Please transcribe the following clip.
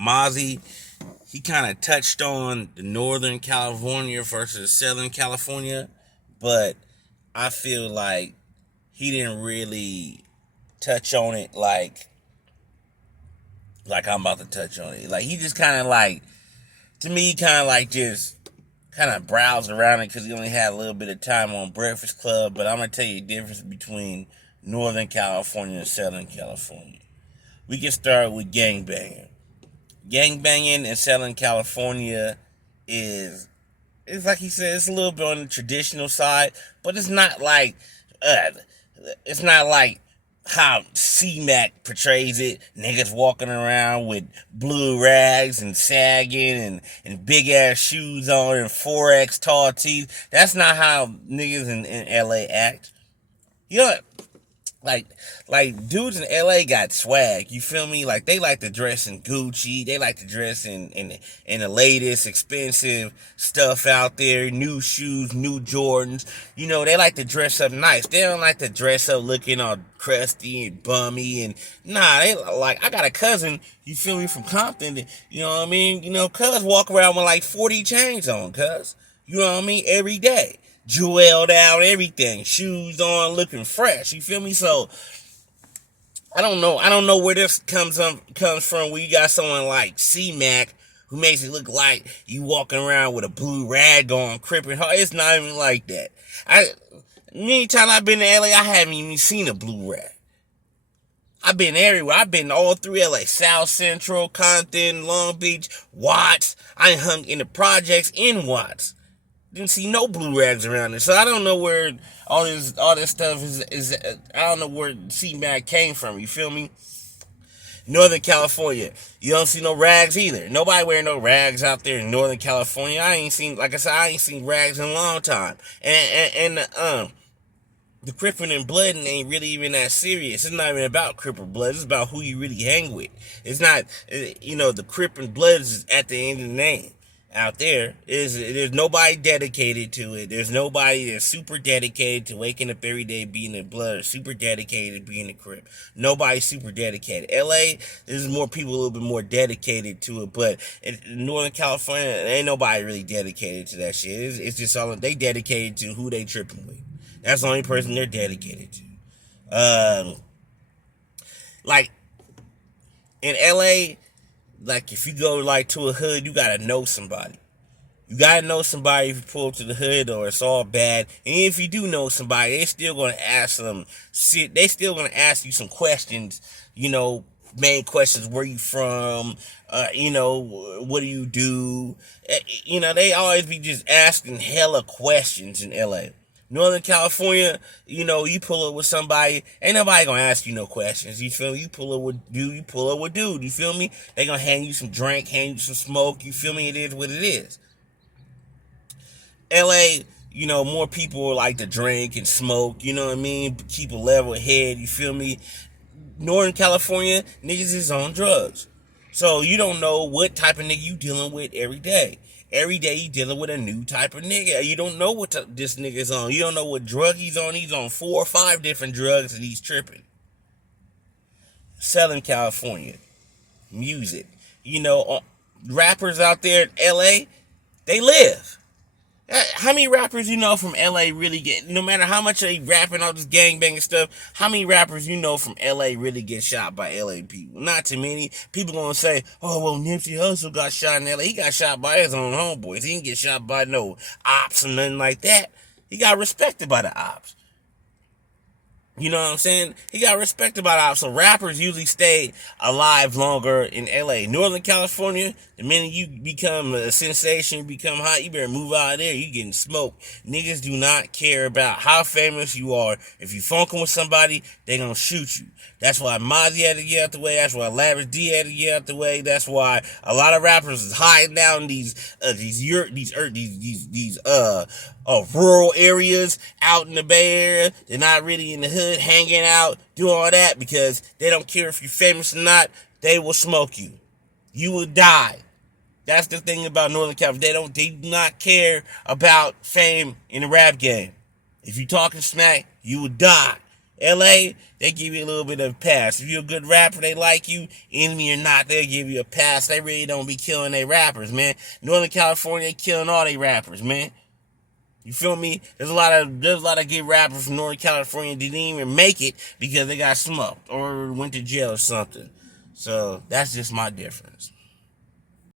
Mozzie, he kind of touched on the Northern California versus Southern California, but I feel like he didn't really touch on it like I'm about to touch on it. Like he just kind of like, to me, kind of like just kind of browsed around it because he only had a little bit of time on Breakfast Club. But I'm gonna tell you the difference between Northern California and Southern California. We can start with gangbanging. Gangbanging in Southern California is, it's like he said, it's a little bit on the traditional side, but uh, it's not like how C-Mac portrays it. Niggas walking around with blue rags and sagging and big ass shoes on and 4X tall teeth. That's not how niggas in LA act. You know, like dudes in LA got swag, you feel me? Like they like to dress in Gucci, they like to dress in the latest expensive stuff out there, new shoes, new Jordans. You know, they like to dress up nice. They don't like to dress up looking all crusty and bummy and nah, they like, I got a cousin, you feel me, from Compton, you know what I mean? You know, cuz walk around with like 40 chains on, cuz. You know what I mean? Every day jeweled out, everything, shoes on, looking fresh. You feel me? So I don't know. I don't know where this comes from. Where you got someone like C-Mac who makes it look like you walking around with a blue rag on, crippin' hard. It's not even like that. Many times I've been to LA, I haven't even seen a blue rag. I've been everywhere. I've been all through LA, South Central, Compton, Long Beach, Watts. I hung in the projects in Watts. Didn't see no blue rags around there, so I don't know where all this stuff is. I don't know where C-Mac came from. You feel me? Northern California, you don't see no rags either. Nobody wearing no rags out there in Northern California. I ain't seen, like I said, I ain't seen rags in a long time. And the crippin' and blooding ain't really even that serious. It's not even about crippin' blood. It's about who you really hang with. It's not, the crippin' blood is at the end of the name. Out there there's nobody dedicated to it. There's nobody that's super dedicated to waking up every day being in blood, or super dedicated to being a crip. Nobody's super dedicated. LA, there's more people a little bit more dedicated to it, but in Northern California, ain't nobody really dedicated to that shit. It's just all they dedicated to who they tripping with. That's the only person they're dedicated to. Like in LA, like if you go like to a hood, you gotta know somebody. You gotta know somebody if you pull up to the hood, or it's all bad. And if you do know somebody, they still gonna ask them. They still gonna ask you some questions. Main questions: where you from? What do you do? They always be just asking hella questions in LA. Northern California, you pull up with somebody, ain't nobody gonna ask you no questions. You feel me? You pull up with dude, you feel me? They gonna hand you some drink, hand you some smoke, you feel me? It is what it is. LA, more people like to drink and smoke, you know what I mean? Keep a level head, you feel me? Northern California, niggas is on drugs. So you don't know what type of nigga you dealing with every day. Every day you dealing with a new type of nigga. You don't know what this nigga's on. You don't know what drug he's on. He's on 4 or 5 different drugs and he's tripping. Southern California, music. Rappers out there in LA, they live. How many rappers from LA really get, no matter how much they rapping all this gangbanging stuff, how many rappers from LA really get shot by LA people? Not too many. People gonna say, oh, well, Nipsey Hussle got shot in LA. He got shot by his own homeboys. He didn't get shot by no ops or nothing like that. He got respected by the ops. You know what I'm saying? He got respected by the ops. So rappers usually stay alive longer in LA. Northern California, the minute you become a sensation, you become hot, you better move out of there. You getting smoked. Niggas do not care about how famous you are. If you funkin' with somebody, they gonna shoot you. That's why Mozzie had to get out the way. That's why Lavish D had to get out the way. That's why a lot of rappers is hiding out in these rural areas out in the Bay Area. They're not really in the hood, hanging out, doing all that, because they don't care if you're famous or not. They will smoke you. You will die. That's the thing about Northern California. They do not care about fame in the rap game. If you talking smack, you will die. LA, they give you a little bit of a pass. If you're a good rapper, they like you. Enemy or not, they'll give you a pass. They really don't be killing their rappers, man. Northern California, they killing all their rappers, man. You feel me? There's a lot of good rappers from Northern California that didn't even make it because they got smoked or went to jail or something. So that's just my difference.